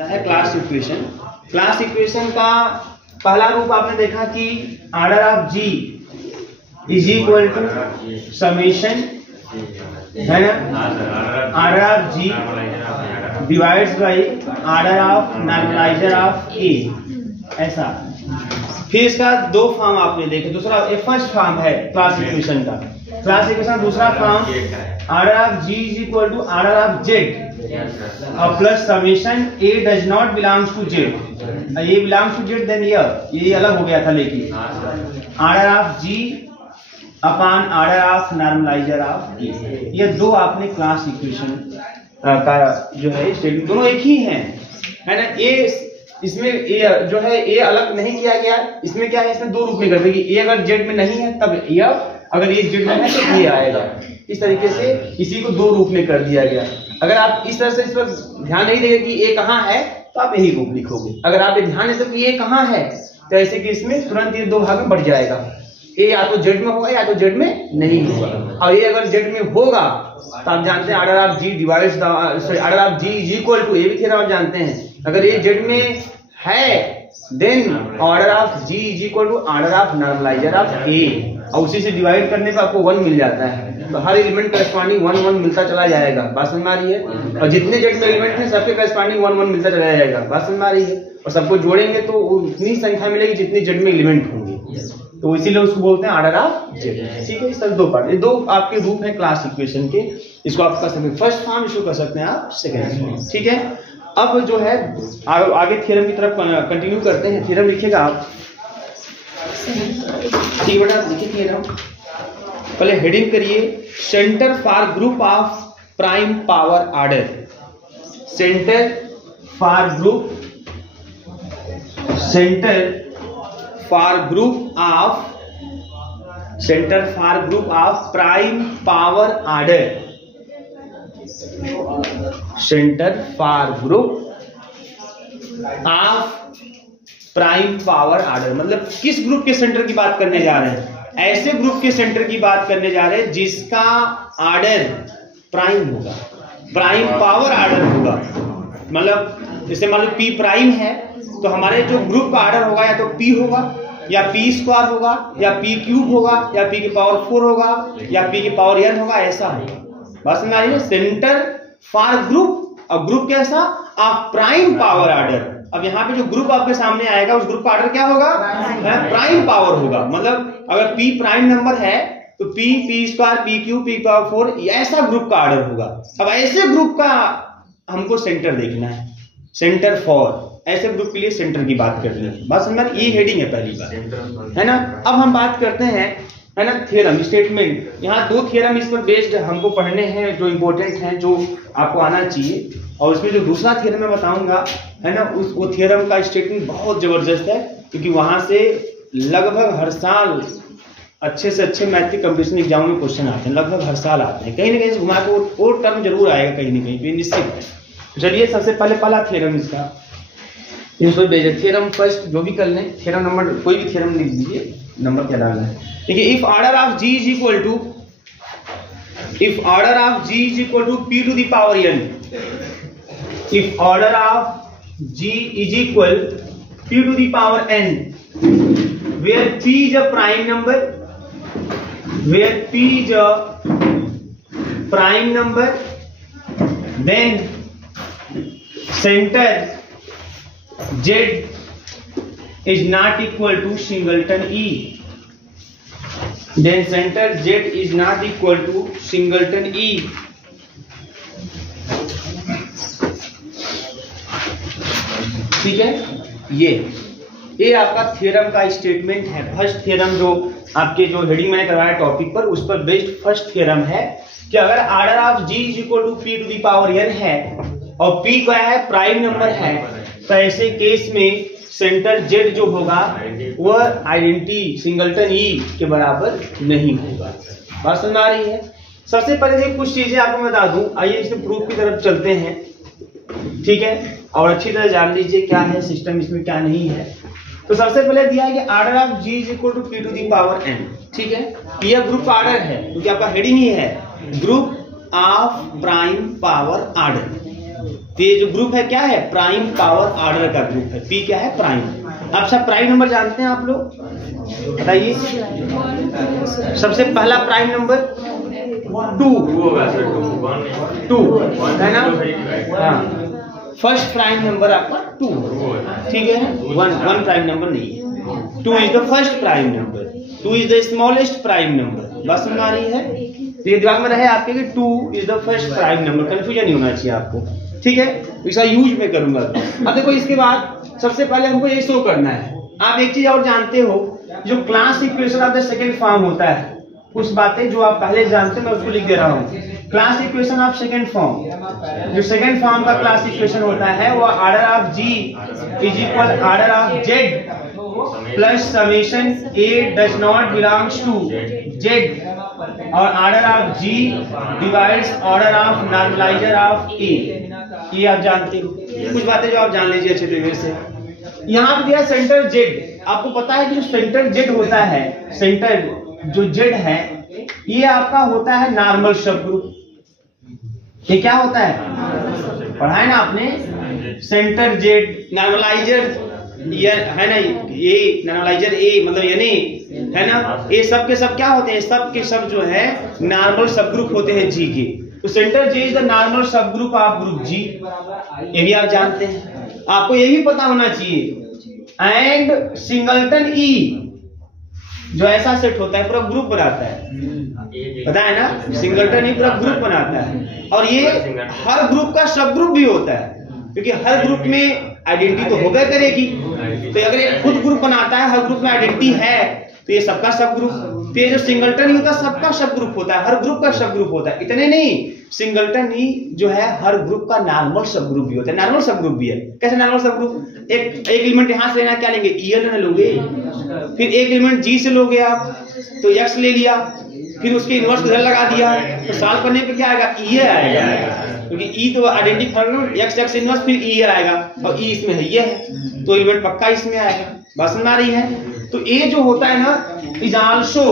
है class equation. Class equation का पहला रूप आपने देखा कि order of G is equal to summation, है ना, order of G divides by order of normalizer of A, ऐसा। फिर इसका दो फॉर्म आपने देखे, दूसरा फर्स्ट फॉर्म है क्लास इक्वेशन का। क्लास इक्वेशन दूसरा form order of G is equal to order of Z और plus summation A does not belongs to Z, ये बिलोंग्स टू जेड देन ये अलग हो गया था, लेकिन order of G upon order of normalizer of A, ये दो आपने क्लास इक्वेशन का जो है स्टेटमेंट दोनों एक ही हैं, है ना। ए इसमें ए जो है ए अलग नहीं किया गया, इसमें क्या है, इसमें दो रूप में करते हैं कि ए अगर जेड में नहीं है तब ए, अगर ये जेड में है तो ये आएगा। इस तरीके से इसी को दो रूप में कर दिया गया। अगर आप इस तरह से इस पर ध्यान नहीं देंगे कि ए कहाँ है तो आप यही रूप लिखोगे। अगर आप ध्यान देते कि ए कहाँ है तो ऐसे कि इसमें तुरंत ये दो भाग में बढ़ जाएगा, ए या तो जेड में होगा या तो जेड में नहीं होगा। और ये अगर जेड में होगा तो आप जानते हैं order of G divides order of G is equal to, ये भी थ्योरम आप जानते हैं, अगर ये जेड में है then order of G is equal to order of normalizer of A, और उसी से डिवाइड करने पे आपको 1 मिल जाता है। तो हर एलिमेंट करस्पॉन्डिंग 1 1 मिलता चला जाएगा, बात समझ में आ रही है। और जितने जेड में एलिमेंट हैं सबके करस्पॉन्डिंग 1 1 मिलता चला जाएगा, बात समझ में आ रही है। और सबको जोड़ेंगे तो उतनी संख्या मिलेगी जितनी जेड में एलिमेंट होंगे, तो इसीलिए उसको बोलते हैं ऑर्डर ऑफ जेड। ठीक है, इस तरह दो पार्ट, ये दो आपके रूप हैं क्लास इक्वेशन के। इसको आप कर सकते हैं फर्स्ट फॉर्म, इसको कर सकते हैं आप सेकंड फॉर्म। ठीक है, अब जो है आगे थ्योरम की तरफ कंटिन्यू करते हैं। थ्योरम लिखिएगा आप, ठीक बेटा लिखिए थ्योरम। पहले हेडिंग करिए centre for group of prime power order, centre for group, centre for group of prime power order, centre for group of prime power order, मतलब किस ग्रुप के सेंटर की बात करने जा रहे हैं, ऐसे ग्रुप के सेंटर की बात करने जा रहे हैं जिसका ऑर्डर प्राइम होगा, प्राइम पावर ऑर्डर होगा। मतलब जैसे मान लो पी प्राइम है तो हमारे जो ग्रुप का ऑर्डर होगा या तो पी होगा या पी स्क्वायर होगा या पी क्यूब होगा या पी की पावर 4 होगा या पी की पावर n होगा, ऐसा होगा। बस समझ आइए, सेंटर फॉर ग्रुप, और ग्रुप कैसा, ऑफ प्राइम पावर ऑर्डर। अब यहाँ पे जो ग्रुप आपके सामने आएगा उस ग्रुप का ऑर्डर क्या होगा, प्राइम पावर होगा। मतलब अगर पी प्राइम नंबर है तो P, P square, P cube, P power 4, ऐसा ग्रुप का ऑर्डर होगा। अब ऐसे ग्रुप का हमको सेंटर देखना है, सेंटर फॉर, ऐसे ग्रुप के लिए सेंटर की बात कर रही है। बात समझ, ये हेडिंग है पहली बात, है ना। अब हम बात करते हैं, है ना, थ्योरम स्टेटमेंट। यहाँ दो थ्योरम इस पर बेस्ड हमको पढ़ने हैं जो इंपॉर्टेंट हैं, जो आपको आना चाहिए। और उसमें जो दूसरा थ्योरम मैं बताऊंगा, है ना, वो थ्योरम का स्टेटमेंट बहुत जबरदस्त है, क्योंकि वहां से लगभग हर साल अच्छे से अच्छे मैट्रिक कंपटीशन एग्जाम में क्वेश्चन आते हैं, लगभग हर साल आते हैं। कहीं ना कहीं से घुमा के वो टर्म जरूर आएगा कहीं ना कहीं, निश्चित है। चलिए सबसे पहला थ्योरम इसका, इसको थ्योरम फर्स्ट जो भी कर लें, थ्योरम नंबर कोई भी थ्योरम लिख दीजिए, नंबर क्या डालना है। देखिए, if order of G is equal to, if order of G is equal to P to the power n, if order of G is equal p to the power n, where p is a prime number, where p is a prime number, then center z is not equal to singleton e, then center z is not equal to singleton e। ठीक है, ये आपका theorem का statement है। First theorem जो आपके जो heading मैंने करवाया टॉपिक पर, उस पर बेस्ड फर्स्ट थ्योरम है कि अगर order of G is equal to P to the power n है और p क्या है, प्राइम नंबर है, तो ऐसे केस में सेंटर z जो होगा वह आइडेंटिटी सिंगलटन e के बराबर नहीं होगा। बात समझ आ रही है। सबसे पहले कुछ चीजें आपको बता दूं, आइए इसे प्रूफ की तरफ चलते हैं। ठीक है, और अच्छी तरह जान लीजिए क्या है सिस्टम, इसमें क्या नहीं है। तो सबसे पहले दिया है कि order of G is equal to P to the power n। ठीक है, यह ग्रुप ऑर्डर है क्योंकि आपका हेडिंग ही है group of prime power order. तो ये जो ग्रुप है क्या है, प्राइम पावर ऑर्डर का ग्रुप है। पी क्या है, प्राइम। अब सब प्राइम नंबर जानते हैं आप लोग, बताइए। सबसे पहला प्राइम नंबर 2 है ना, हाँ। फर्स्ट प्राइम नंबर आपका 2, ठीक है। 1 प्राइम नंबर नहीं है। 2 is the first prime number, 2 is the smallest prime number. बात समझ आ रही है? तो ये दिमाग में रहे आपके कि 2 is the first prime number, confusion नहीं होना चाहिए आपको, ठीक है। इसका यूज में करूंगा। अब देखो इसके बाद सबसे पहले हमको ये शो करना है। आप एक चीज और जानते हो, जो class equation of the second form होता है, कुछ बातें जो आप पहले जानते हैं मैं उसको लिख दे रहा हूँ। Class equation of second form, जो सेकंड फॉर्म का क्लास इक्वेशन होता है वो order of G is equal order of Z plus summation A does not belongs to Z और order of G divides order of normalizer of A. ये आप जानते हो, कुछ बातें जो आप जान लीजिए अच्छे तरीके से। यहाँ पे दिया सेंटर जेड। आपको पता है कि जो सेंटर जेड होता है, सेंटर जो जेड है ये आपका होता है नॉर्मल सब ग्रुप। ये क्या होता है, पढ़ा है ना आपने, सेंटर जेड नॉर्मलाइजर ये है ना, ये नॉर्मलाइजर ए मतलब यानी है ना, ये सब के सब क्या होते हैं, सब के सब जो है नॉर्मल सब ग्रुप होते हैं जी के। तो centre G is the normal subgroup of group G, ये भी आप जानते हैं। आपको ये भी पता होना चाहिए एंड सिंगलटन ई जो ऐसा सेट होता है पूरा ग्रुप बनाता है, पता है ना, सिंगलटन ई पूरा ग्रुप बनाता है। और ये हर ग्रुप का सब ग्रुप भी होता है, क्योंकि हर ग्रुप में आइडेंटिटी तो होगा करेगी। तो अगर ये खुद ग्रुप बनाता है, हर ग्रुप में आइडेंटिटी है, तो ये सबका सब ग्रुप। तो ये जो सिंगलटन ई होता है सबका सब ग्रुप होता है, हर ग्रुप का सब ग्रुप होता है। इतने नहीं, सिंगलटन ई जो है हर ग्रुप का नॉर्मल सब ग्रुप भी होता है। नॉर्मल सब ग्रुप भी है। कैसे नॉर्मल सब ग्रुप, एक एलिमेंट यहां से लेना, क्या लेंगे, ई लेना लोगे, फिर एक एलिमेंट जी से लोगे आप तो एक्स ले लिया, फिर उसके इनवर्स उधर लगा दिया, तो सॉल्व करने पे क्या आएगा, ई आएगा, क्योंकि ई तो आइडेंटिटी एक्स एक्स इनवर्स फिर ई आएगा, और ई इसमें है, ये है तो एलिमेंट पक्का इसमें आएगा। बात समझ आ रही है? तो ए जो होता है ना इज आल्सो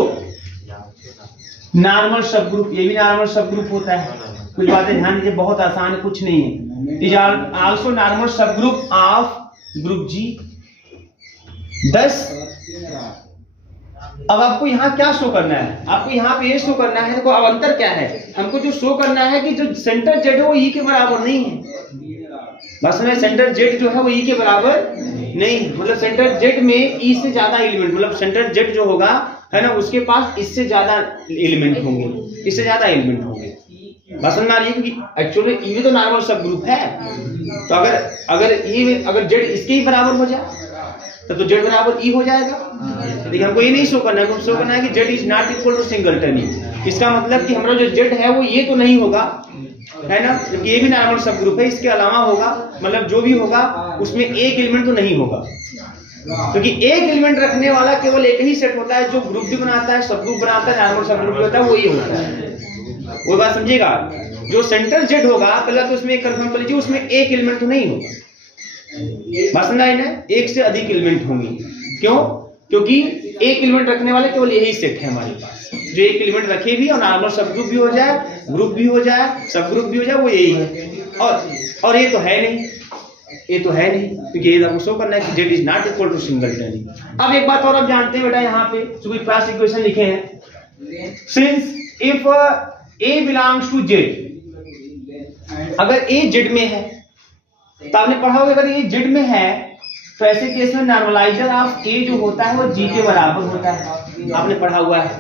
नॉर्मल सब ग्रुप, ये भी नॉर्मल सब ग्रुप होता है। कुछ बातें ध्यान दीजिए, बहुत आसान है, कुछ नहीं है। Is also normal subgroup of group जी। 10। अब आपको यहाँ क्या शो करना है, आपको यहाँ पे ये शो करना है, देखो अब अंतर क्या है, हमको जो शो करना है कि जो सेंटर जेड है वो ई के बराबर नहीं है। बस में सेंटर जेड जो है वो ई के बराबर नहीं, मतलब सेंटर जेड में ई से ज्यादा एलिमेंट, मतलब सेंटर जेड जो होगा है ना उसके पास इससे ज्यादा एलिमेंट होंगे, इससे ज्यादा एलिमेंट होंगे। बस समझ में आ रही है? क्योंकि एक्चुअली ई भी तो नॉर्मल सब ग्रुप है, तो अगर जेड इसके ही बराबर हो जाए तो जेड बराबर ई हो जाएगा। देखिए हमको ये नहीं शो करना है, हमको शो करना है कि Z is not equal to singleton E. इसका मतलब कि हमारा जो जेड है वो ये तो नहीं होगा, है ना, क्योंकि ये भी नॉर्मल सब ग्रुप है, इसके अलावा होगा, मतलब जो भी होगा उसमें एक एलिमेंट तो नहीं होगा, क्योंकि एक एलिमेंट रखने वाला केवल एक ही सेट होता है जो ग्रुप भी बनाता है, सब ग्रुप बनाता है, नॉर्मल सब ग्रुप होता है, वो ये होता है। वो बात समझिएगा, जो सेंटर जेड होगा पहले तो उसमें कंफर्म कर लीजिए, उसमें एक एलिमेंट तो नहीं होगा। बात समझ आई ना, एक से अधिक एलिमेंट होंगे। क्यों? क्योंकि एक एलिमेंट रखने वाले केवल यही सेट है हमारे पास, जो एक एलिमेंट रखे भी और नॉर्मल सब ग्रुप भी हो जाए, ग्रुप भी हो जाए, सब ग्रुप भी हो जाए, वो यही है। और ये तो है नहीं, ये तो है नहीं, क्योंकि ये आपको शो करना है कि Z is not equal to singleton. अब एक बात और आप जानते हैं बेटा, यहाँ पे जो क्लास इक्वेशन लिखे हैं, since if A belongs to Z, अगर ए जेड में है तो आपने पढ़ा होगा अगर ये जेड में है तो ऐसे केस में नॉर्मलाइजर ऑफ ए जो होता है वो जी के बराबर होता है, आपने पढ़ा हुआ है।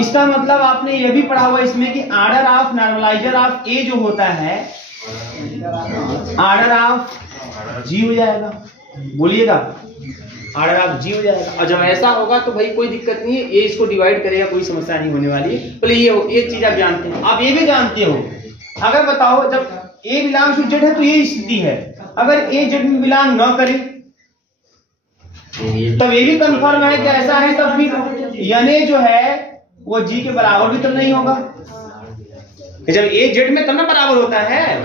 इसका मतलब आपने ये भी पढ़ा हुआ है इसमें कि ऑर्डर ऑफ नॉर्मलाइजर ऑफ ए जो होता है ऑर्डर ऑफ जी हो जाएगा, बोलिएगा ऑर्डर ऑफ जी हो जाएगा। और जब ऐसा होगा तो भाई कोई दिक्कत नहीं है, ये इसको डिवाइड करेगा, कोई समस्या नहीं होने वाली है। बोले ये चीज आप जानते हैं। आप ये भी जानते हो, अगर बताओ जब ए बिलोंग्स टू जेड है तो ये स्थिति है, अगर ए जेड में बिलोंग न करे तब ये भी कंफर्म है कि ऐसा है, तब भी यानी जो है वो जी के बराबर भी तब नहीं होगा। जब ए जेड में तब ना बराबर होता है,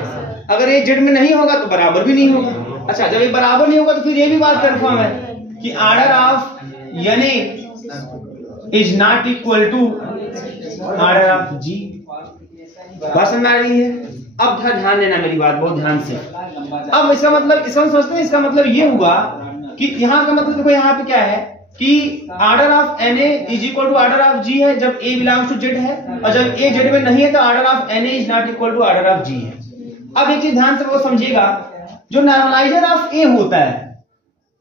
अगर ए जेड में नहीं होगा तो बराबर भी नहीं होगा। अच्छा, जब ये बराबर नहीं होगा तो फिर ये भी बात कंफर्म है कि ऑर्डर ऑफ यानी is not equal to order of G. बात समझ आ रही है? अब ध्यान देना मेरी बात बहुत ध्यान से। अब इसका मतलब इसका समझते हैं, इसका मतलब ये हुआ कि यहाँ का मतलब देखो यहाँ पे क्या है कि order of Na is equal to order of G है जब A बिलोंग्स टू Z है, और जब A Z में नहीं है तो order of Na is not equal to order of G है। अब एक चीज ध्यान से वो समझिएगा, जो नॉर्मलाइजर ऑफ A होता है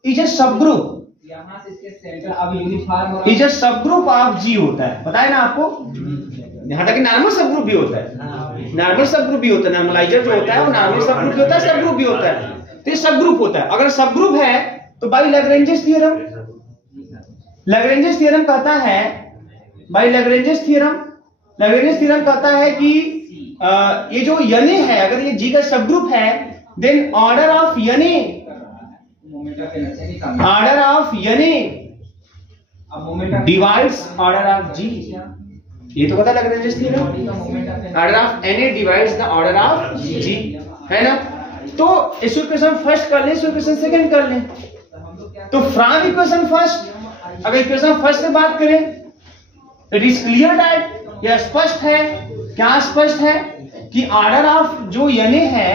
इज ए सब ग्रुप, यहाँ से इसके सेंटर अब यूनिफॉर्म इज ए सब ग्रुप ऑफ G होता है, पता है ना आपको। यहाँ तक कि नॉर्मल सब ग्रुप भी होता है, नॉर्मल सब ग्रुप भी होता है, नॉर्मलाइजर जो होता है वो नॉर्मल सब ग्रुप भी होता है, सब ग्रुप भी होता है। तो ये सब ग्रुप होता है। अगर सब ग्रुप है तो by Lagrange's theorem, Lagrange's theorem कहता है, by Lagrange's theorem, Lagrange's theorem कहता है कि ये जो Na है अगर ये G का सब ग्रुप है then order of Na, order of Na divides order of G। ये तो पता लग रहा है, order of Na divides the order of G, है ना। तो इस इक्वेशन फर्स्ट कर ले, इस इक्वेशन सेकंड कर ले। तो फ्रॉम इक्वेशन फर्स्ट, अगर इक्वेशन फर्स्ट से बात करें तो इट इज क्लियर दैट, यह स्पष्ट है। क्या स्पष्ट है कि ऑर्डर ऑफ जो Na है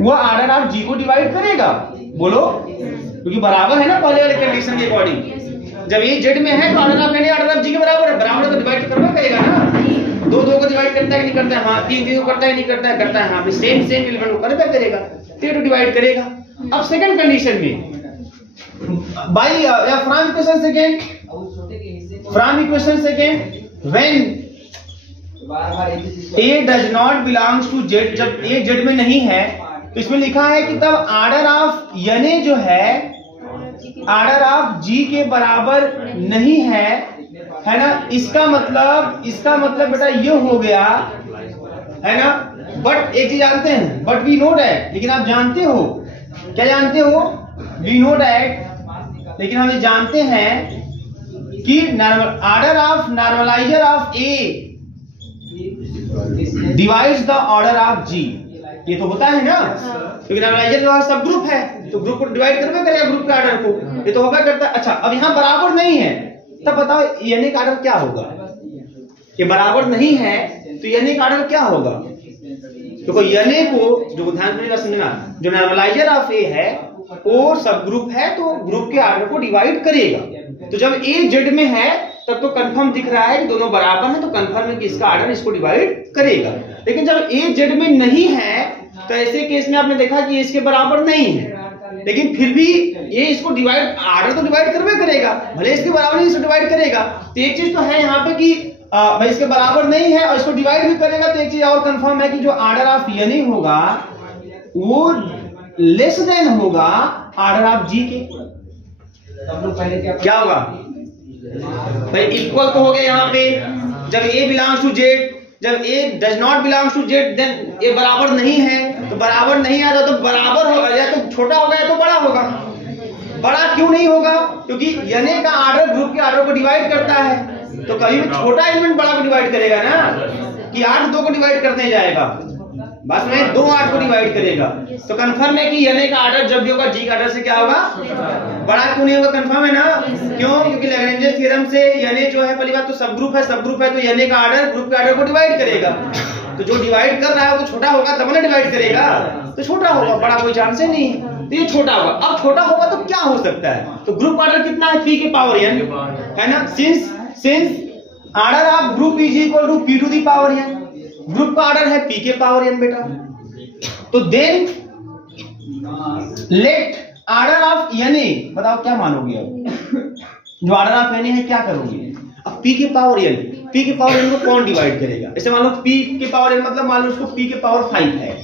वो ऑर्डर ऑफ G को डिवाइड करेगा, बोलो, क्योंकि बराबर है ना पहले वाले कंडीशन के अकॉर्डिंग। जब ये Z में है तो order of Na order of G के बराबर है, बराबर तो डिवाइड करना करेगा ना। दो को डिवाइड करता है कि नहीं करता है, हाँ। तीन को करता है नहीं करता है, करता है, हाँ। सेम एलिमेंट को करता करेगा तो डिवाइड करेगा। अब सेकंड कंडीशन में बाय या from equation second, from equation second when A does not belongs to Z, जब A Z में नहीं है तो इसमें लिखा है कि तब ऑर्डर ऑफ Na जो है ऑर्डर ऑफ G के बराबर नहीं है ना। इसका मतलब बेटा ये हो गया, है ना। बट एक चीज जानते हैं, बट वी नो दैट, लेकिन आप जानते हो, क्या जानते हो, वी नो दैट, लेकिन हम ये जानते हैं कि order of normalizer of A divides the order of G। ये तो होता है ना, क्योंकि नॉर्मलाइजर जो है सब ग्रुप है तो ग्रुप को डिवाइड करना करेगा ग्रुप के ऑर्डर को, ये तो होगा करता है। अच्छा, अब यहाँ बराबर नहीं है तब बताओ Na का ऑर्डर क्या होगा। ये बराबर नहीं है तो Na का ऑर्डर क्या होगा। तो कोई Na को जो ध्यान से समझना, जो नॉर्मलाइजर ऑफ A है वो सब ग्रुप है तो ग्रुप के ऑर्डर को डिवाइड करेगा। तो जब A Z में है तब तो कंफर्म दिख रहा है कि दोनों बराबर हैं, तो कंफर्म है कि इसका ऑर्डर इसको डिवाइड करेगा। लेकिन जब A Z में नहीं है तो ऐसे केस में आपने देखा कि इसके बराबर नहीं है, लेकिन फिर भी ये इसको डिवाइड, ऑर्डर तो डिवाइड करवे करेगा, भले इसके बराबर नहीं इसको डिवाइड करेगा। तो एक चीज तो है यहाँ पे कि भाई इसके बराबर नहीं है और इसको डिवाइड भी करेगा। तो एक चीज और कंफर्म है कि जो ऑर्डर ऑफ Na होगा वो लेस देन होगा ऑर्डर ऑफ G के। क्या होगा भाई, इक्वल तो हो गया यहाँ पे। जब A बिलोंग्स टू Z, जब A does not belongs to Z then A बराबर नहीं है, तो बराबर नहीं आता तो बराबर होगा, या तो छोटा होगा या तो बड़ा होगा। बड़ा क्यों नहीं होगा, क्योंकि Na का ऑर्डर ग्रुप के ऑर्डर को डिवाइड करता है, तो कभी भी छोटा एलिमेंट बड़ा को डिवाइड करेगा ना, कि 8 2 को डिवाइड करने जाएगा, बस में 2 8 को डिवाइड करेगा। तो कंफर्म है कि Na का ऑर्डर जब भी होगा G का ऑर्डर से क्या होगा, बड़ा क्यों नहीं होगा, कंफर्म है ना। क्यों, क्योंकि लैग्रेंज थ्योरम से Na जो है, पहली बात तो सब ग्रुप है, सब ग्रुप है तो Na का ऑर्डर ग्रुप के ऑर्डर को डिवाइड करेगा। तो जो डिवाइड कर रहा है वो तो छोटा होगा तब ना डिवाइड करेगा, तो छोटा होगा, बड़ा कोई चांस ही नहीं है। तो ये छोटा होगा। अब छोटा होगा तो क्या हो सकता है, तो ग्रुप ऑर्डर कितना है, P के पावर n, है ना। Since order of group is equal to P to the power n, group का ऑर्डर है P के पावर n बेटा। तो then let order of Na, बताओ क्या मानोगे अब, जो ऑर्डर ऑफ Na है क्या करोगे। अब P के पावर n को कौन डिवाइड करेगा। जैसे मान लो P के पावर n मतलब मान लो उसको P के पावर 5 है,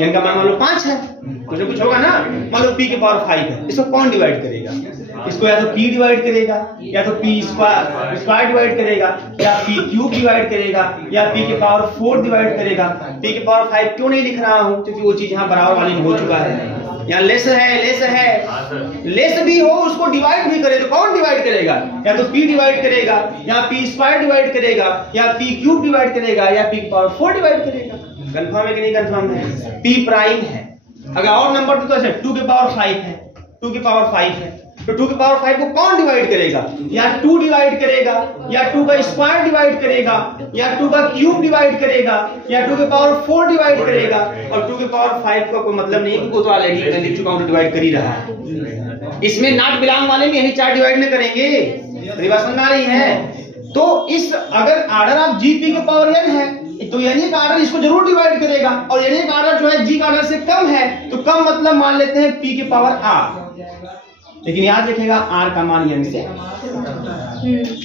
n का मान लो 5 है, मुझे कुछ होगा ना, मान लो P के पावर 5 है, इसको कौन डिवाइड करेगा। इसको या तो P डिवाइड करेगा, या तो P स्क्वायर डिवाइड करेगा, या P क्यूब डिवाइड करेगा, या P के पावर 4 डिवाइड करेगा। P के पावर 5 क्यों नहीं लिख रहा हूं, क्योंकि वो चीज यहाँ बराबर वाली में हो चुका है। यहाँ लेस है, लेस भी हो उसको डिवाइड भी करे तो कौन डिवाइड करेगा, या तो P डिवाइड करेगा, या P स्क्वायर डिवाइड करेगा, या P क्यूब डिवाइड करेगा, या P के पावर 4 डिवाइड करेगा। कंफर्म है कि नहीं कंफर्म है। P प्राइम है, अगर और नंबर तो 2 के पावर 5 है, 2 के पावर 5 है, तो 2 की पावर 5 को कौन डिवाइड करेगा? या 2 डिवाइड करेगा, या 2 का स्क्वायर डिवाइड करेगा, या 2 का क्यूब डिवाइड करेगा, या 2 की पावर 4 डिवाइड करेगा। और 2 की पावर 5 का कोई मतलब नहीं, क्योंकि वो तो ऑलरेडी मैं लिख चुका हूं, डिवाइड कर ही रहा है। इसमें नॉट बिलोंग वाले में यही 4 डिवाइड में करेंगे। मेरी बात समझ आ रही है? तो इस अगर ऑर्डर ऑफ जी पी के पावर n है तो यानी का ऑर्डर इसको जरूर डिवाइड करेगा, और यानी का ऑर्डर जो है जी का ऑर्डर से कम है, तो कम मतलब मान लेते हैं p के पावर r, लेकिन याद रखिएगा r का मान n से।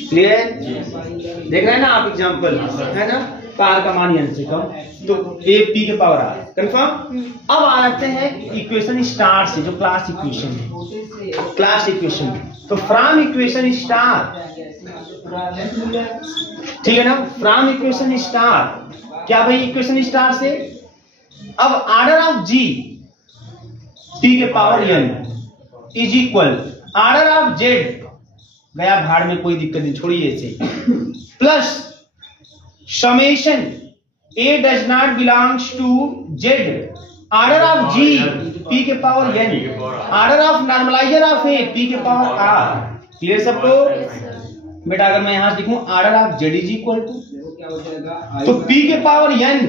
क्लियर? देख रहे हैं ना आप एग्जांपल, है ना? r का मान n से कम, तो a p के पावर r कंफर्म। अब आते हैं इक्वेशन स्टार से, जो क्लास इक्वेशन है, क्लास इक्वेशन। तो फ्रॉम इक्वेशन स्टार, ठीक है ना? फ्रॉम इक्वेशन स्टार, क्या भाई इक्वेशन स्टार से? अब ऑर्डर ऑफ जी टी के power n is equal order of Z, गया भाड़ में, कोई दिक्कत नहीं, छोड़िए इसे, plus summation A does not belongs to Z, order of G P के power n, order of normalizer of A P के पावर r। क्लियर सबको? बेटा अगर मैं यहां से लिखूं order of Z is equal to, तो p के power n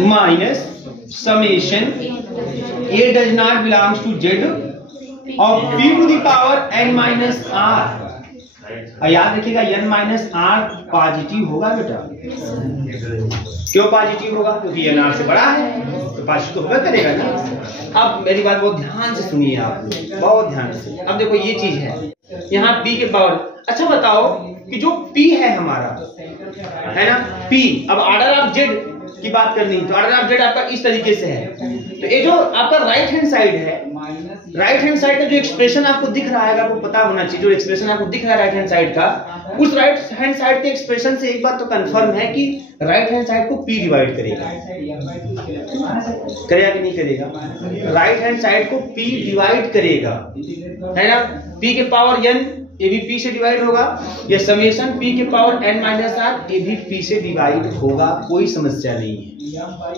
minus summation a does not belongs to Z और p to the power n minus r। याद रखिएगा n माइनस r पॉजिटिव होगा बेटा। क्यों पॉजिटिव होगा? क्योंकि n r से बड़ा है, तो पॉजिटिव तो होगा करेगा ना। अब मेरी बात बहुत ध्यान से सुनिए आप, बहुत ध्यान से। अब देखो ये चीज है यहाँ p के पावर, अच्छा बताओ कि जो p है हमारा, है ना p, अब ऑर्डर ऑफ जेड की बात करनी है, तो ऑर्डर ऑफ जेड आपका इस तरीके से है। तो ये जो आपका राइट हैंड साइड है, राइट हैंड साइड का जो एक्सप्रेशन आपको दिख रहा है, आपको पता होना चाहिए, जो एक्सप्रेशन आपको दिख रहा है राइट हैंड साइड का, उस राइट हैंड साइड के एक्सप्रेशन से एक बात तो कंफर्म है कि राइट हैंड साइड को p डिवाइड करेगा, करेगा कि नहीं करेगा? राइट हैंड साइड को p डिवाइड करेगा, है ना? p के पावर n ये भी p से डिवाइड होगा, या समेशन p के पावर n माइनस r ये भी p से डिवाइड होगा, कोई समस्या नहीं है।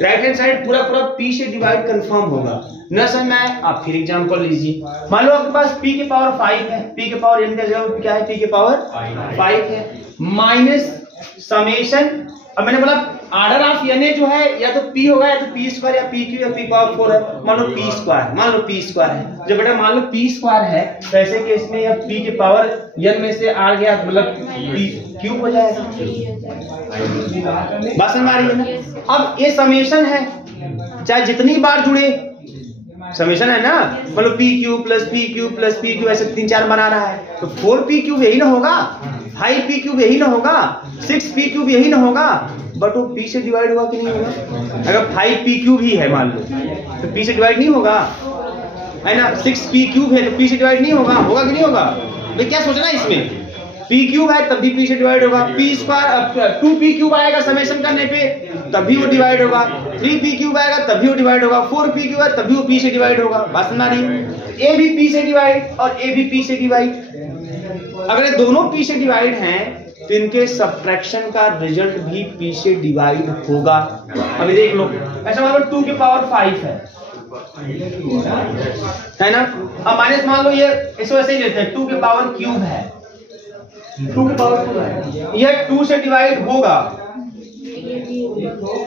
राइट हैंड साइड पूरा पूरा p से डिवाइड कंफर्म होगा। न समझ में आए आप फिर एग्जांपल लीजिए। मान लो आपके पास p के पावर 5 है, p के पावर n का जगह क्या है? p के पावर 5 है, माइनस समेशन, अब मैंने बोला ऑर्डर ऑफ n जो है या तो p होगा, या तो p स्क्वायर, या p क्यू, या p पावर 4 है। मान लो p स्क्वायर, मान लो p स्क्वायर है, जब बेटा मान लो p स्क्वायर है, तो ऐसे केस में या p के पावर n में से आ गया, मतलब p क्यूब हो जाएगा। बात समझ आ रही है ना? अब ये समेशन है, चाहे जितनी बार जुड़े, समेशन है ना, मतलब p cube plus p cube plus p cube, ऐसे 3-4 बना रहा है, तो 4p क्यूब यही ना होगा, 5p क्यूब यही ना होगा, 6p क्यूब यही ना होगा, बट वो p से डिवाइड होगा कि नहीं होगा? अगर 5p क्यूब ही है मान लो, तो p से डिवाइड नहीं होगा, है ना? 6p क्यूब है तो p से डिवाइड नहीं होगा, होगा कि नहीं होगा? भाई क्या सोचना है इसमें? p क्यूब है तब भी p से डिवाइड होगा, p स्क्वायर 2p क्यूब आएगा समेशन करने पे तब भी वो डिवाइड होगा, 3p क्यूब आएगा तब भी वो डिवाइड होगा, 4p क्यूब है तब भी वो p से डिवाइड होगा। बात समझ आ रही है? a भी p से डिवाइड और a भी p से डिवाइड, अगर ये दोनों p से डिवाइड हैं तो इनके सब्ट्रैक्शन का रिजल्ट भी p से डिवाइड होगा। अभी देख लो, ऐसा मान लो 2 के पावर 5 है ना? अब माइनस मान लो ये इसको ऐसे ही लेते हैं, 2 के पावर क्यूब है, 2 के पावर क्यूब है, यह 2 से डिवाइड होगा,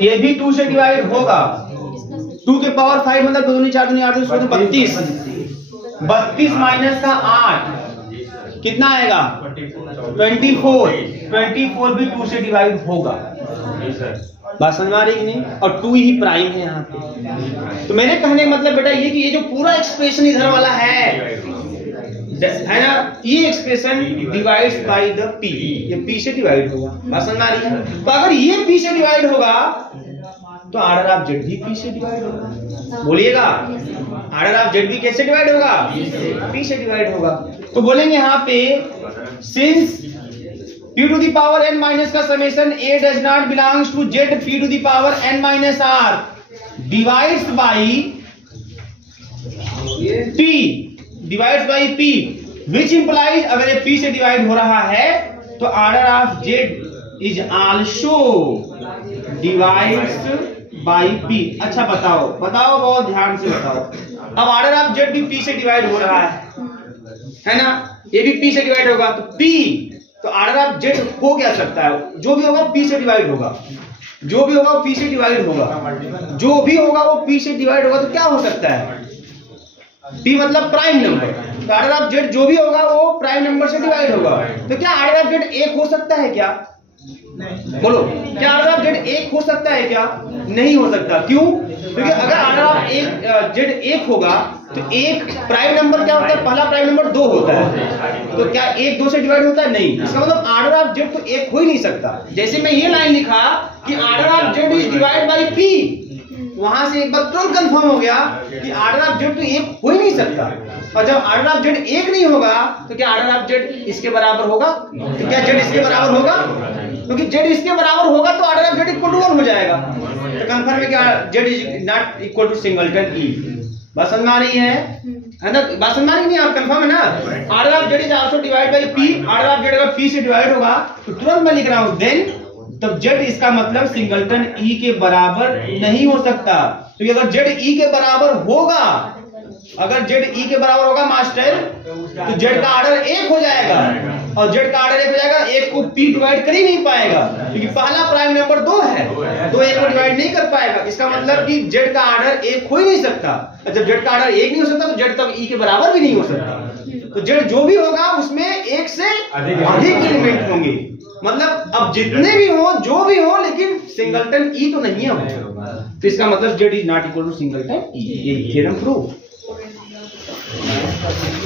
ये भी 2 से डिवाइड होगा। 2 के पावर 5 मतलब 2 दूनी 4 दूनी 8 दूनी 32, 32 माइनस का 8 कितना आएगा? 24 भी 2 से डिवाइड होगा। बात समझ में आ रही है नहीं? और 2 ही प्राइम है यहाँ पे। तो मेरे कहने का मतलब बेटा ये कि ये जो पूरा एक्सप्रेशन इधर वाला है ना, ये expression divides by the p, ये p से डिवाइड होगा। बात समझ में आ रही है? तो अगर ये p से डिवाइड होगा तो ऑर्डर ऑफ जेड भी p से डिवाइड होगा। बोलिएगा, ऑर्डर ऑफ जेड भी कैसे डिवाइड होगा? p से डिवाइड होगा। तो बोलेंगे यहाँ पे since p to the power n minus का summation a does not belongs to z p to the power n minus r divides by p, divides by p, which implies अगर ये p से divide हो रहा है तो order of z is also divides by P. अच्छा बताओ बहुत ध्यान से बताओ। अब ऑर्डर ऑफ जेड भी पी से डिवाइड हो रहा है ना, ये भी पी से डिवाइड होगा, तो पी, तो ऑर्डर ऑफ जेड हो क्या सकता है, जो भी होगा पी से डिवाइड होगा, जो भी होगा वो पी से डिवाइड होगा, जो भी होगा वो पी से डिवाइड होगा, तो क्या हो सकता है, पी मतलब प्राइम नंबर, तो ऑर्डर ऑफ जेड जो भी होगा वो प्राइम नंबर से डिवाइड होगा। तो क्या ऑर्डर ऑफ जेड एक हो सकता है क्या, बोलो, क्या ऑर्डर ऑफ जेड एक हो सकता है क्या, नहीं हो सकता। क्यों, क्योंकि अगर ऑर्डर ऑफ जेड एक होगा तो एक प्राइम नंबर क्या होता है, पहला प्राइम नंबर 2 होता है, तो क्या 1 2 से डिवाइड होता है, नहीं। इसका मतलब ऑर्डर ऑफ जेड तो एक हो ही नहीं सकता। जैसे मैं ये लाइन लिखा कि order of Z is divide by P, वहां से एक बार तुरंत कंफर्म हो गया कि ऑर्डर ऑफ जेड तो एक हो ही नहीं सकता। और जब ऑर्डर ऑफ जेड एक नहीं होगा तो क्या ऑर्डर ऑफ जेड इसके बराबर होगा, तो क्या जेड इसके बराबर होगा, क्योंकि जेड इसके बराबर होगा तो order of Z equal to 1 हो जाएगा। तो कंफर्म है कि Z is not equal to singleton E. बात समझ आ रही है ना, बात समझ आ रही नहीं, आप कंफर्म है ना। Order of Z is also divide by P, order of Z अगर पी से डिवाइड होगा तो तुरंत मैं लिख रहा हूं देन, तब जेड इसका मतलब सिंगलटन ई के बराबर नहीं हो सकता, क्योंकि अगर जेड ई के बराबर होगा, अगर जेड ई के बराबर होगा मास्टर, तो जेड का ऑर्डर 1 हो जाएगा, और जेड का ऑर्डर 1 हो जाएगा, 1 को पी डिवाइड कर ही नहीं पाएगा, क्योंकि पहला प्राइम नंबर 2 है, तो 1 को डिवाइड नहीं कर पाएगा। इसका मतलब कि जेड का ऑर्डर 1 हो ही नहीं सकता। जब जेड का ऑर्डर 1 नहीं हो सकता तो जेड तब ई के बराबर भी नहीं हो सकता। तो जेड जो भी होगा उसमें 1 से अधिक एलिमेंट होंगे, मतलब अब जितने भी हो जो भी हो, लेकिन सिंगलटन ई तो नहीं है, तो इसका मतलब Z is not equal to singleton E. ये थ्योरम प्रूव,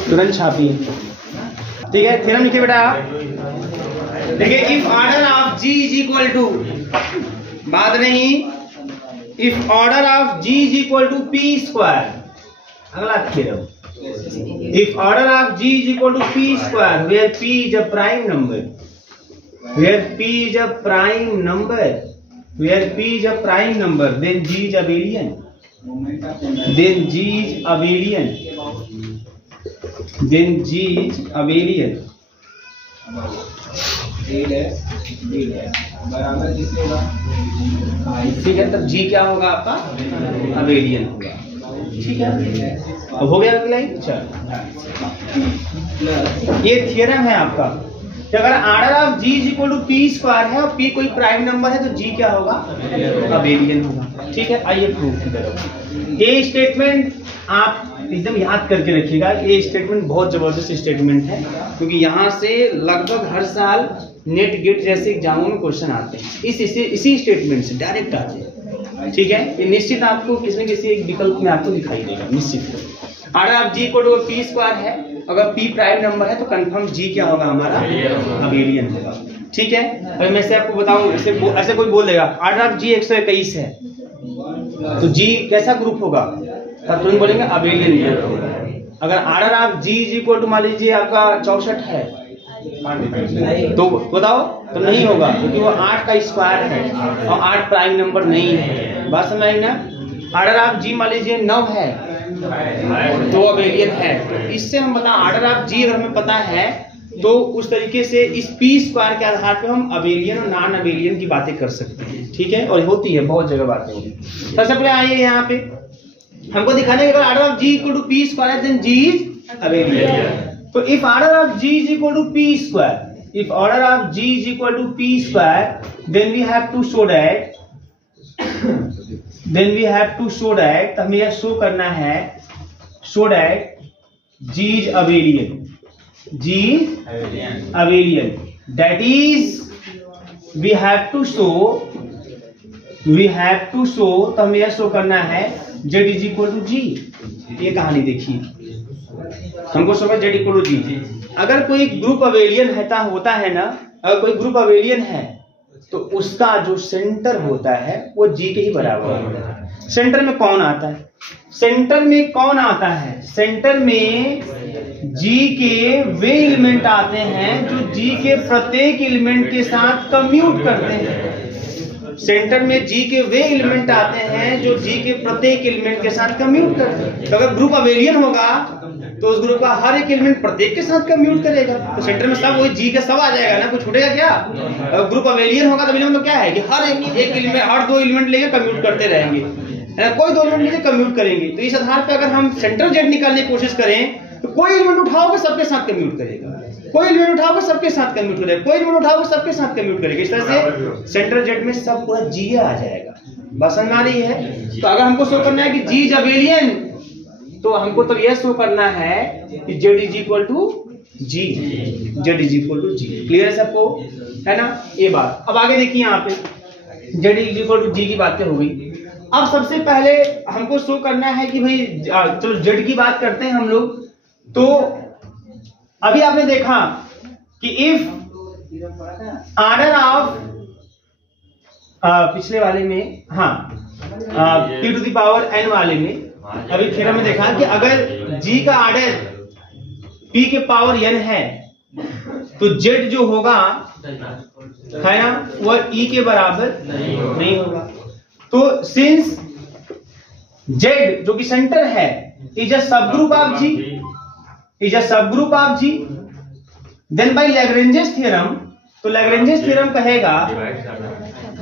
तुरंत छापी, ठीक है। थ्योरम लिखिए बेटा, देखिए if order of G is equal to, बात नहीं, if order of G is equal to P square, अगला theorem, if order of G is equal to P square where P is a prime number, where p is a prime number, where p is a prime number, then g is abelian, then g is abelian, then g is abelian, बराबर किससे होगा, ठीक है। तब g क्या होगा आपका, abelian होगा, ठीक है। अब हो गया अगला, ये थ्योरम है आपका। अगर order of G is equal to P square है और पी कोई प्राइम नंबर है तो जी क्या होगा, अबेलियन होगा, ठीक है। आइए प्रूफ की तरफ। ये स्टेटमेंट आप एकदम याद करके रखिएगा, ये स्टेटमेंट बहुत जबरदस्त स्टेटमेंट है, क्योंकि यहाँ से लगभग हर साल नेट गेट जैसे एग्जामों में क्वेश्चन आते हैं इसी स्टेटमेंट से डायरेक्ट आते हैं, ठीक है। ये निश्चित आपको किसी न किसी एक विकल्प में आपको दिखाई देगा निश्चित। Order of G equal to P square है, अगर पी प्राइम नंबर है तो कंफर्म जी क्या होगा हमारा, अबेलियन होगा, ठीक है। अगर मैं से आपको बताऊं, ऐसे कोई बोल देगा ऑर्डर ऑफ जी 121 है, तो जी कैसा ग्रुप होगा, तब तुम बोलेंगे अबेलियन ग्रुप। अगर order of G is equal to मान लीजिए आपका 64 है, तो बताओ, तो नहीं होगा, क्योंकि वो 8 का स्क्वायर है और 8 प्राइम नंबर नहीं है। बात समझ आई ना। ऑर्डर ऑफ जी मान लीजिए 9 है तो अबेलियन है। तो इससे हम बता, ऑर्डर ऑफ जी अगर हमें पता है तो उस तरीके से इस पी स्क्वायर के आधार पे हम अबेलियन और नॉन अबेलियन की बातें कर सकते हैं, ठीक है। और होती है, बहुत जगह बातें होती है। सबसे पहले आइए यहाँ पे हमको दिखाने के बाद order of G equal to P square then G is abelian. तो if order of G is equal to P square, if order of G is equal to P square then we have to show that, तो हमें यह show करना है, show that G is abelian, G is abelian, that is we have to show, तो हमें यह show करना है जेड इज इक्वल टू जी। ये कहानी देखिए, हमको समझ जेड इक्वल टू जी। अगर कोई ग्रुप अबेलियन होता है ना, अगर कोई ग्रुप अबेलियन है तो उसका जो सेंटर होता है वो जी के ही बराबर होता है। सेंटर में कौन आता है, सेंटर में कौन आता है, सेंटर में जी के वे एलिमेंट आते हैं जो जी के प्रत्येक एलिमेंट के साथ कम्यूट करते हैं। सेंटर में जी के वे एलिमेंट आते हैं जो जी के प्रत्येक एलिमेंट के साथ कम्यूट करते हैं। तो अगर ग्रुप अबेलियन होगा तो उस ग्रुप का हर एक एलिमेंट प्रत्येक के साथ कम्यूट करेगा, तो सेंटर में सब वही जी का सब आ जाएगा ना, कुछ छूटेगा क्या? ग्रुप अबेलियन होगा तो मतलब क्या है कि हर एक एलिमेंट, हर दो एलिमेंट लेके कम्यूट करते रहेंगे, कोई दो एलिमेंट लेके कम्यूट करेंगे। तो इस आधार पर अगर हम सेंटर जेड निकालने की कोशिश करें तो कोई एलिमेंट उठाओगे सबके साथ कम्यूट करेगा, कोई एलिमेंट उठाओगे सबके साथ कम्यूट करेगा, कोई एलिमेंट उठाओगे सबके साथ कम्यूट करेगा। इस तरह से सेंटर जेड में सब पूरा जी आ जाएगा। बात समझ आ रही है? तो अगर हमको शो करना है कि जी इज अबेलियन तो हमको तो यह शो करना है कि Z is equal to G, Z is equal to G. Clear है सबको? है ना ये बात। अब आगे देखिए यहाँ पे जेड इज इक्वल टू जी की बातें हो गई। अब सबसे पहले हमको शो करना है कि भाई चलो जेड की बात करते हैं हम लोग। तो अभी आपने देखा कि इफ आर्डर ऑफ पिछले वाले में, हाँ p to the power n वाले में अभी थ्योरम में देखा कि अगर g का आर्डर p के पावर n है तो z जो होगा है ना वह e के बराबर नहीं होगा। तो सिंस z जो कि सेंटर है is a subgroup of g, is a subgroup of g, then by Lagrange's theorem, तो लैग्रेंजेस थ्योरम कहेगा,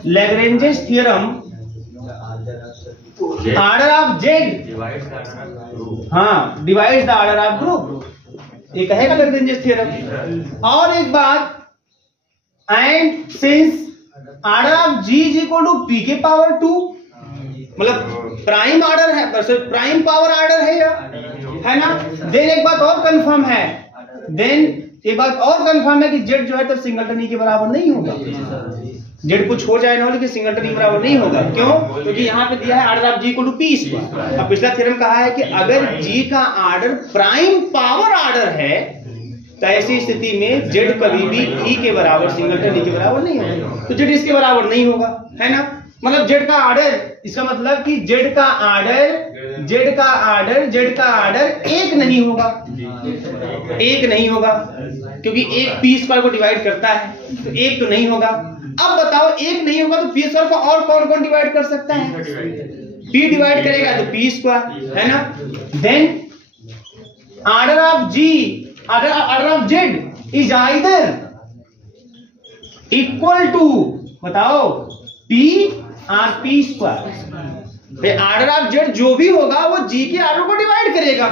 Lagrange's theorem order of z, हाँ divides the order of group, ये कहेगा Lagrange's theorem. और एक बात, and since order of g is equal to p के power 2, मतलब प्राइम आर्डर है, प्राइम पावर आर्डर है ना। देन एक बात और कंफर्म है, देन एक बात और कंफर्म है कि जेड जो है तो सिंगलटन ई के बराबर नहीं होगा। जेड कुछ हो जाए ना लेकिन सिंगलटन ई बराबर नहीं होगा। क्यों? क्योंकि यहाँ पे दिया है order of G equal to P square. अब पिछला थ्योरम कहा है कि अगर जी का आर्डर प्राइम पावर आर्डर है तो ऐसी स्थिति में जेड कभी भी ई के बराबर, सिंगलटन ई के बराबर नहीं होगा। तो जेड इसके बराबर नहीं होगा, है ना। मतलब जेड का आर्डर, इसका मतलब कि जेड का आर्डर एक नहीं होगा, एक नहीं होगा क्योंकि एक पी स्क्वायर को डिवाइड करता है, तो एक तो नहीं होगा। अब बताओ एक नहीं होगा तो पी स्क्वायर को और कौन कौन डिवाइड कर सकता है? पी डिवाइड करेगा तो पी स्क्वायर, है ना। Then order of G, order of Z is either equal to, बताओ P or P square. Order of Z जो भी होगा वो जी के आर्डर को डिवाइड करेगा।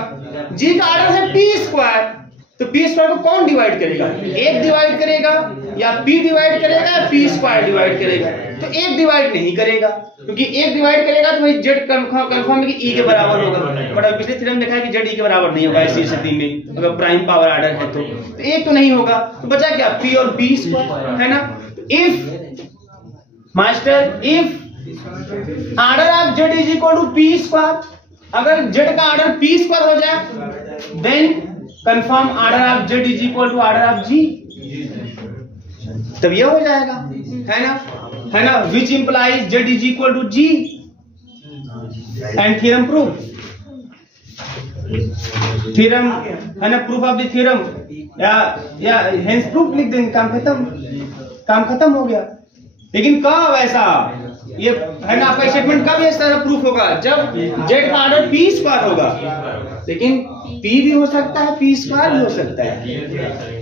जी का आर्डर है पी स्क्वायर, तो पी स्क्वायर को कौन डिवाइड करेगा? एक डिवाइड करेगा या पी डिवाइड करेगा या पी स्क्वायर डिवाइड करेगा। तो एक डिवाइड नहीं करेगा, क्योंकि एक डिवाइड करेगा तो भाई जेड कंफर्म है कि ई के बराबर होगा। बट अब पिछले थ्योरम देखा है कि जेड ई के बराबर नहीं होगा ऐसी स्थिति में, अगर प्राइम पावर आर्डर है तो एक तो नहीं होगा। तो बचा क्या? पी और पी स्क्वायर, है ना। If master, if order of Z is equal to P square, अगर जेड का आर्डर पी स्क्वायर हो जाए then confirm order of Z is equal to order of G, तब यह हो जाएगा, है ना, which implies Z is equal to G and theorem proof, theorem है ना, प्रूफ ऑफ द थ्योरम या हेंस प्रूफ लिख देंगे, काम खत्म हो गया। लेकिन कब ऐसा, ये है ना आपका स्टेटमेंट कब ये सारा प्रूफ होगा? जब जेड का आर्डर पी स्क्वायर होगा, लेकिन पी भी हो सकता है पी स्क्वायर भी हो सकता है।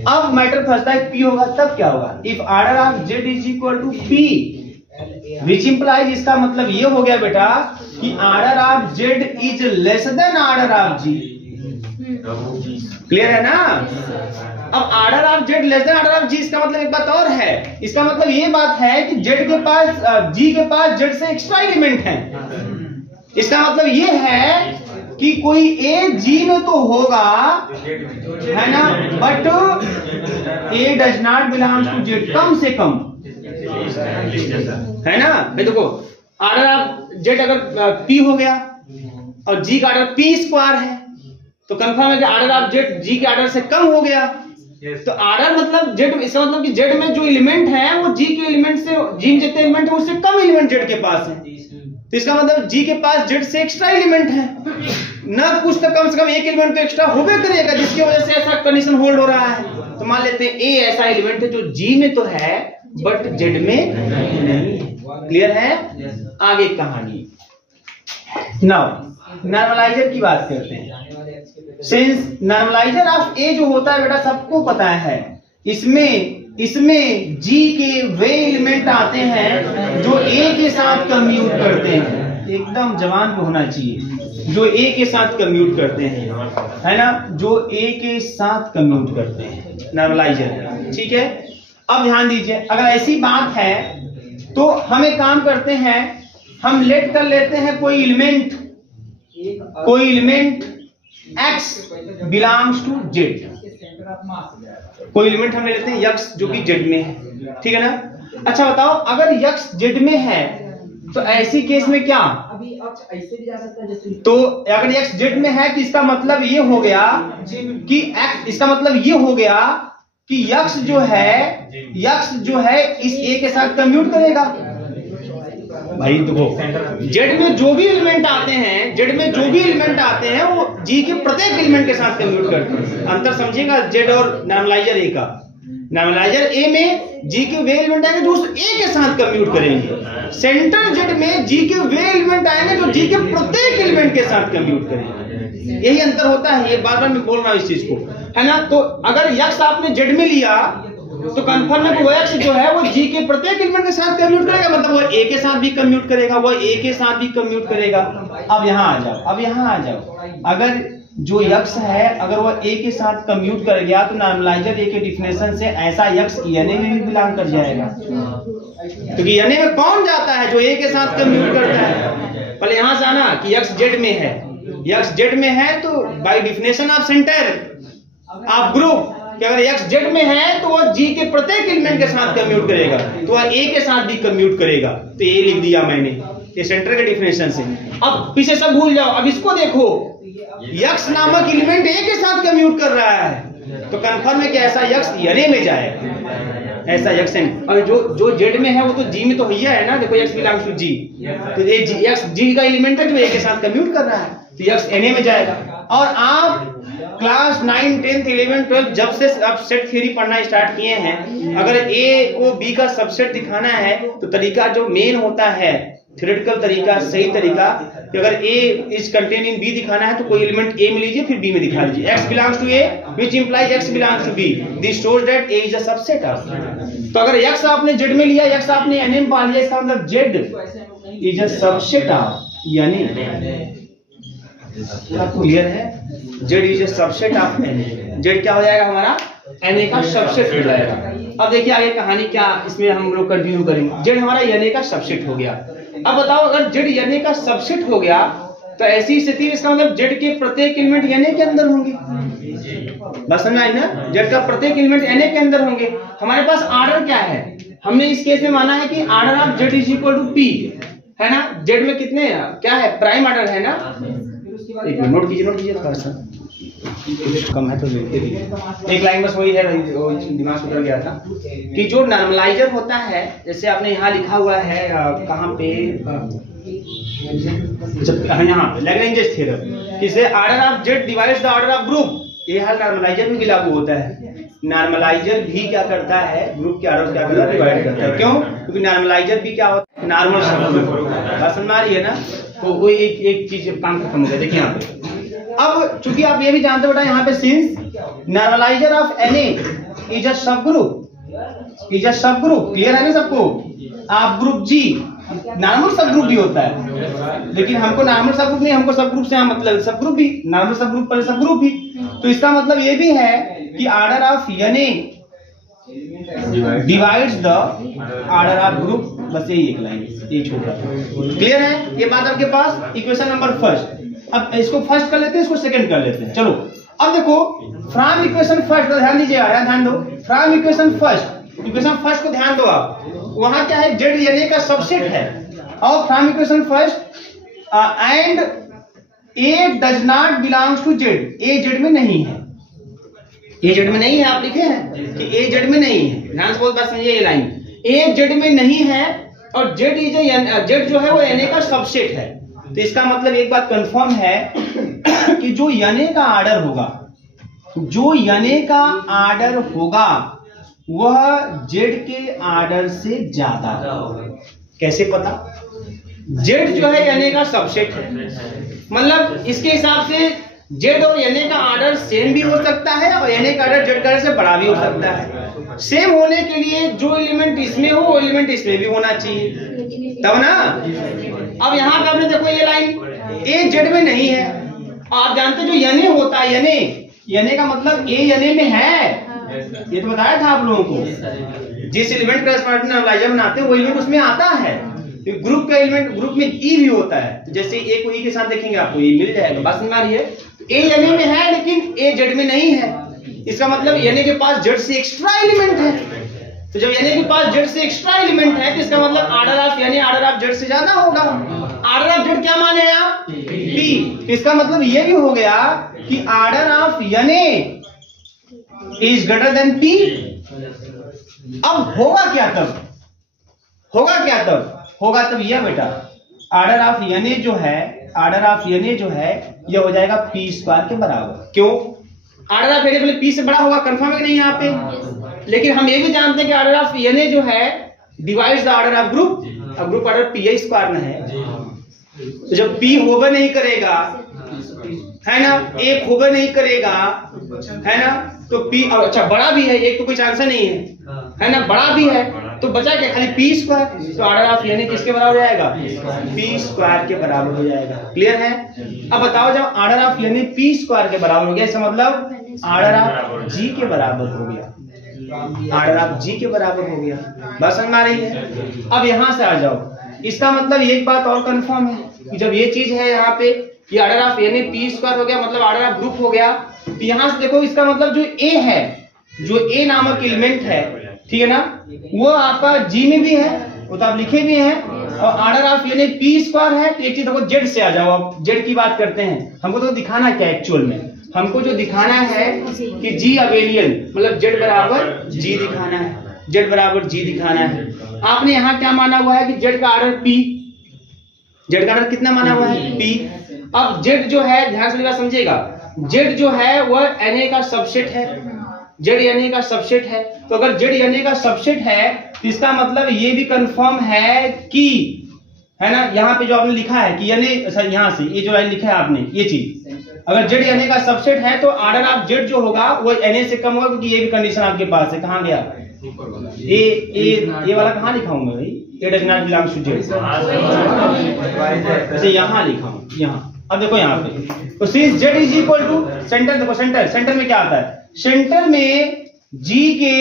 अब मैटर फंसता है पी होगा तब क्या होगा? If order of Z is equal to P which implies, इसका मतलब ये हो गया बेटा कि order of Z is less than order of G. Clear है ना? अब order of Z less than order of G, इसका मतलब एक बात और है, इसका मतलब ये बात है कि जेड के पास, जी के पास जेड से एक्स्ट्रा एलिमेंट है। इसका मतलब ये है कि कोई एक जी में तो होगा, है ना, but A does not belong to Z, कम से कम, है ना। भाई देखो आर्डर ऑफ जेड अगर पी हो गया और जी का आर्डर पी स्क्वायर है तो कंफर्म है कि आर्डर ऑफ जेड जी के आर्डर से कम हो गया। तो आर्डर मतलब जेड, इसका मतलब कि जेड में जो एलिमेंट है वो जी के एलिमेंट से, जी में जितने एलिमेंट है उससे कम एलिमेंट जेड के पास है। तो इसका मतलब जी के पास जेड से एक्स्ट्रा एलिमेंट है, ना कुछ तो कम से कम एक एलिमेंट तो एक्स्ट्रा होबे करेगा, जिसकी वजह से ऐसा कंडीशन होल्ड हो रहा है। तो मान लेते हैं ए ऐसा एलिमेंट है जो जी में तो है बट जेड में नहीं है। क्लियर है? आगे कहानी। नाउ नॉर्मलाइजर की बात करते हैं। सिंस नॉर्मलाइजर ऑफ ए जो होता है बेटा सबको पता है, इसमें जी के वे एलिमेंट आते हैं जो ए के साथ कम्यूट करते हैं। एकदम जवान पे होना चाहिए, जो ए के साथ कम्यूट करते हैं, है ना, जो ए के साथ कम्यूट करते हैं नॉर्मलाइजर। ठीक है, अब ध्यान दीजिए, अगर ऐसी बात है तो हम एक काम करते हैं, हम लेट कर लेते हैं कोई element x belongs to Z. कोई एलिमेंट हम ले लेते हैं x जो कि जेड में है, ठीक है ना। अच्छा बताओ, अगर x जेड में है तो ऐसी केस में क्या, अभी अक्ष ऐसे भी जा सकता है जैसे, तो अगर x जेड में है तो इसका मतलब ये हो गया कि इसका मतलब ये हो गया कि x जो है इस a के साथ कम्यूट करेगा। भाई देखो, जेड में जो भी एलिमेंट आते हैं वो जी के प्रत्येक एलिमेंट के साथ कम्यूट करते हैं। अंतर समझिएगा जेड और नॉर्मलाइजर ए का। नॉर्मलाइजर ए में जी के वे एलिमेंट आएंगे जो उस ए के साथ कम्यूट करेंगे। सेंटर जेड में जी के वे एलिमेंट आएंगे जो जी के प्रत्येक एलिमेंट के साथ कम्यूट करेंगे। यही अंतर होता है, ये बार बार मैं बोल रहा हूं इस चीज को, है ना। तो अगर यक्स आपने जेड में लिया तो कंफर्म है कि वो एक्स जो है वो जी के प्रत्येक एलिमेंट के साथ कम्यूट करेगा, मतलब वो ए के साथ भी कम्यूट करेगा, अब यहाँ आ जाओ, अगर जो यक्स है अगर वो ए के साथ कम्यूट कर गया तो नॉर्मलाइजर ए के डिफिनेशन से ऐसा यक्स एनए में भी बिलोंग कर जाएगा, क्योंकि एनए में कौन जाता है जो ए के साथ कम्यूट करता है। पहले यहां से आना कि यक्स जेड में है तो by definition of centre of group कि अगर x जेड में है तो वह जी के प्रत्येक एलिमेंट के साथ कम्यूट करेगा, तो वह a के साथ भी कम्यूट करेगा। तो ये लिख दिया मैंने, ये सेंटर के डिफिनेशन से। अब पीछे सब भूल जाओ, अब इसको देखो, x नामक एलिमेंट a के साथ कम्यूट कर रहा है, तो कंफर्म है कि ऐसा x एनए में जाएगा, ऐसा x एन। और जो जेड में है वो तो जी में तो है ना, देखो x बिलोंग्स टू जी, तो ये x जी का एलिमेंट है जो a के साथ कम्यूट कर रहा है, तो x एनए में जाएगा। और आप क्लास 9, 10, 11, 12 जब से आप सेट थ्योरी पढ़ना स्टार्ट किए हैं, अगर ए को बी का सबसेट दिखाना है तो तरीका जो मेन होता है, थ्योरेटिकल तरीका, सही तरीका, कि अगर ए इज कंटेन इन बी दिखाना है तो कोई एलिमेंट ए में लीजिए फिर बी में दिखा दीजिए। x belongs to A which implies x belongs to B, this shows that a is a subset of. तो अगर x आपने जेड में लिया, x आपने एन में पा लिया, इसका मतलब z is a subset of, यानी क्लियर है, Z is a subset of N. Z क्या हो जाएगा हमारा, एन ए का सबसेट हो जाएगा। अब देखिए आगे कहानी क्या इसमें हम लोग कंटिन्यू करेंगे। जेड हमारा एन ए का सबसेट हो गया। अब बताओ, अगर जेड एन ए का सबसेट हो गया तो ऐसी स्थिति में इसका मतलब जेड के प्रत्येक एलिमेंट एन ए के अंदर होंगे, बस समझ आई ना, जेड का प्रत्येक एलिमेंट एन ए के अंदर होंगे। हमारे पास आर्डर क्या है, हमने इस केस में माना है कि order of Z is equal to P, है ना। जेड में कितने क्या है, प्राइम आर्डर है ना। एक मिनट नोट कीजिए थोड़ा सा, कुछ कम है तो एक लाइन बस वही है, दिमाग से उतर गया था कि जो नॉर्मलाइजर होता है, जैसे आपने यहाँ लिखा हुआ है, कहाँ पे, यहाँ पे लैग्रेंज थ्योरम, किसे order of Z divides the order of group, ये हाल नॉर्मलाइजर में भी लागू होता है। नॉर्मलाइजर भी क्या करता है, ग्रुप के ऑर्डर क्या करता है, डिवाइड करता है। क्यों? क्योंकि नॉर्मलाइजर भी क्या होता है, नॉर्मल बात समझ आ रही है ना। तो वो एक चीज काम खत्म हो गया। देखिए यहाँ पे, अब चूंकि आप ये भी जानते हो बेटा, यहाँ पे since normaliser of N is a subgroup, clear है ना सबको। आप group G normal subgroup भी होता है, लेकिन हमको नॉर्मल सब ग्रुप नहीं, हमको सब ग्रुप से मतलब सब ग्रुप भी, नॉर्मल सब ग्रुप पर सब ग्रुप भी। तो इसका मतलब ये भी है कि order of N divides the order of group, बस यही एक लाइन, ये छोटा। क्लियर है ये बात आपके पास। इक्वेशन नंबर फर्स्ट, अब इसको फर्स्ट कर लेते हैं, इसको सेकंड कर लेते हैं। चलो अब देखो, फ्रॉम इक्वेशन फर्स्ट, ध्यान दीजिएगा, ध्यान दो, फ्रॉम इक्वेशन फर्स्ट को ध्यान दो आप, वहां क्या है, जेड एन ए का सबसेट है। और from equation first and A does not belongs to Z, A Z में नहीं है, ए जेड में नहीं है, आप लिखे हैं कि ए जेड में नहीं है। ध्यान से बहुत बात समझिए, ये लाइन ए जेड में नहीं है और जेड इज जेड जो है वो एन ए का सबसेट है। तो इसका मतलब एक बात कंफर्म है कि जो एन ए का ऑर्डर होगा, वह जेड के ऑर्डर से ज्यादा होगा। कैसे पता? जेड जो है Na का सबसेट है, मतलब इसके हिसाब से जेड और Na का ऑर्डर सेम भी हो सकता है और Na का ऑर्डर जेड का ऑर्डर से बड़ा भी हो सकता है। सेम होने के लिए जो एलिमेंट इसमें हो वो एलिमेंट इसमें भी होना चाहिए, तब ना। अब यहाँ पे आपने देखो ये लाइन ए जेड में नहीं है, आप जानते जो Na होता है, Na का मतलब ए Na में है, ये तो बताया था आप लोगों को। जिस एलिमेंट का स्मार्ट एनालाइजर बनाते हैं वो एलिमेंट उसमें आता है। ग्रुप का एलिमेंट ग्रुप में ई भी होता है, जैसे ए को ई के साथ देखेंगे आपको ये मिल जाएगा। बात समझ में आ रही है? ए Na में है लेकिन ए जेड में नहीं है, इसका मतलब Na के पास जेड से एक्स्ट्रा एलिमेंट है। तो जब Na के पास जेड से एक्स्ट्रा एलिमेंट है तो इसका मतलब order of order of Z से ज्यादा होगा। ऑर्डर ऑफ जेड क्या माने आप? पी। इसका मतलब ये भी हो गया कि order of Na is greater than P. अब होगा क्या तब? होगा तब यह बेटा ऑर्डर ऑफ Na जो है यह हो जाएगा पी स्क्वायर के बराबर। क्यों? ऑर्डर ऑफ Na पी से बड़ा होगा, कंफर्म है कि नहीं यहाँ पे? लेकिन हम ये भी जानते हैं कि ऑर्डर ऑफ Na जो है divides the order of group, अब ग्रुप ऑर्डर पी स्क्वायर में है, तो जब पी होगा नहीं करेगा है ना, एक होगा नहीं करेगा है ना, तो पी अच्छा बड़ा भी है, एक तो कोई चांस नहीं है ना, बड़ा भी है, तो बचा क्या? खाली पी स्क्वायर। तो ऑर्डर ऑफ Na किसके बराबर हो जाएगा? पी स्क्वायर के बराबर हो जाएगा। क्लियर है? अब बताओ जब order of Na P square के बराबर हो गया, इसका मतलब ऑर्डर ऑफ जी के बराबर हो गया, ऑर्डर ऑफ जी के बराबर हो गया। बस समझ में आ रही है? अब यहां से आ जाओ, इसका मतलब एक बात और कंफर्म है कि जब ये चीज है यहाँ पे ये order of Na P square हो गया, मतलब ऑर्डर ऑफ ग्रुप हो गया। तो यहां से देखो इसका मतलब जो A है, जो A नामक एलिमेंट है, ठीक है ना, वो आपका G में भी है, वो तो आप लिखे भी हैं, और order of Na P square है। तो एक चीज देखो जेड से आ जाओ, अब जेड की बात करते हैं। हमको तो दिखाना क्या एक्चुअल में, हमको जो दिखाना है कि G अबेलियन मतलब जेड बराबर G दिखाना है, जेड बराबर G दिखाना है। आपने यहाँ क्या माना हुआ है कि जेड का ऑर्डर P, जेड का ऑर्डर कितना माना हुआ है? P। अब जेड जो है ध्यान से समझिएगा, जेड जो है वह Na का सबसेट है, जेड Na का सबसेट है। तो अगर जेड Na का सबसेट है तो इसका मतलब ये भी कंफर्म है कि है ना, यहाँ पे जो आपने लिखा है कि Na, सर यहाँ से ये जो लाइन लिखा है आपने, ये चीज अगर जेड Na का सबसेट है तो ऑर्डर ऑफ जेड जो होगा वो Na से कम होगा, क्योंकि ये भी कंडीशन आपके पास है। कहाँ गया ये वाला? कहाँ लिखा हूँ मैं भाई? A does not belong to Z। जैसे यहाँ लिखा हूँ, यहाँ। अब देखो यहाँ पे तो since Z is equal to centre, देखो सेंटर में क्या आता है? सेंटर में G के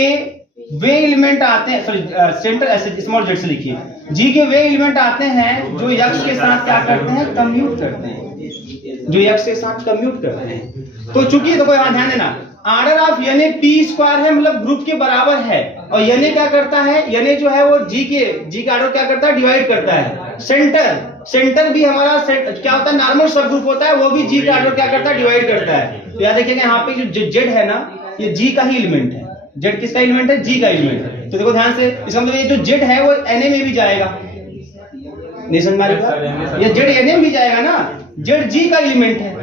वे एलिमेंट आते हैं, सॉरी सेंटर ऐसे स्मॉल जेड से लिखिए, G के वे एलिमेंट आते हैं जो x के साथ क्या करते हैं? कम्यूट करते हैं, जो x के साथ कम्यूट करते हैं। तो चूंकि देखो यहाँ ध्यान देना, order of Na P square है, मतलब ग्रुप के बराबर है, और Na क्या करता है? Na जो है वो G का ऑर्डर क्या करता है? डिवाइड करता है। सेंटर भी हमारा क्या होता है? नॉर्मल सब ग्रुप होता है, वो भी G का ऑर्डर क्या करता है? डिवाइड करता है। तो याद देखिएगा यहाँ पे जो जेड है ना, ये G का ही एलिमेंट है। जेड किसका एलिमेंट है? G का एलिमेंट है। तो देखो ध्यान से, इसका मतलब ये जो जेड है वो Na में भी जाएगा, नहीं समझ में आ रही? ये जेड Na में भी जाएगा ना, जेड G का एलिमेंट है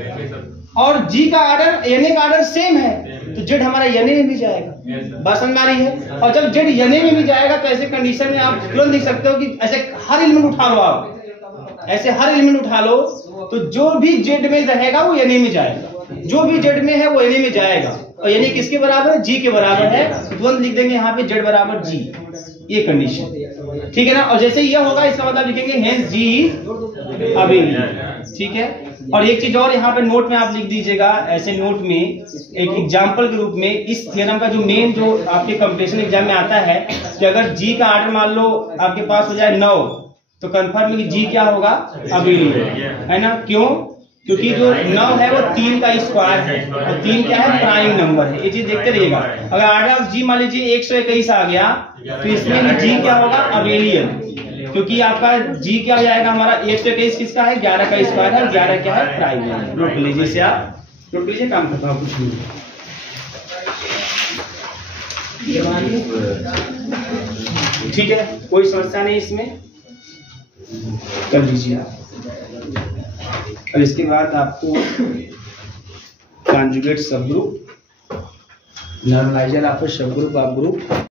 और G का ऑर्डर Na का ऑर्डर सेम है, तो जेड हमारा Na में भी जाएगा। बात समझ में आ रही है? और जब जेड Na में भी जाएगा तो ऐसे कंडीशन में आप तुरंत लिख सकते हो कि ऐसे हर एलिमेंट उठा लो, आप ऐसे हर एलिमेंट उठा लो, तो जो भी जेड में रहेगा वो Na में जाएगा, जो भी जेड में है वो Na में जाएगा। और यानी किसके बराबर है? G के बराबर है, तो तुरंत लिख देंगे यहाँ पे जेड बराबर G, ये कंडीशन, ठीक है ना। और जैसे यह होगा इसका मतलब लिखेंगे हेंस G अबेलियन, ठीक है। और एक चीज और यहाँ पे नोट में आप लिख दीजिएगा, ऐसे नोट में एक एग्जांपल के रूप में, इस थ्योरम का जो मेन जो आपके कंपटीशन एग्जाम में आता है कि अगर G का ऑर्डर मान लो आपके पास हो जाए 9, तो कंफर्म कि G क्या होगा? अबेलियन, है ना। क्यों? क्योंकि जो 9 है वो 3 का स्क्वायर है, और 3 क्या है? प्राइम नंबर है। ये चीज देखते रहिएगा। अगर ऑर्डर ऑफ G मान लीजिए 121 आ गया तो इसमें G क्या होगा? अबेलियन, क्योंकि आपका G क्या हो जाएगा हमारा? 121 किसका है? 11 का स्क्वायर है, 11 क्या है? Prime number. नोट लीजिए, से आप नोट लीजिए, काम करता हूँ कुछ नहीं। ठीक है, कोई समस्या नहीं इसमें, कर लीजिए आप। और इसके बाद आपको कॉन्जुगेट सब ग्रुप, नॉर्मलाइजर ऑफ सब ग्रुप, आप ग्रुप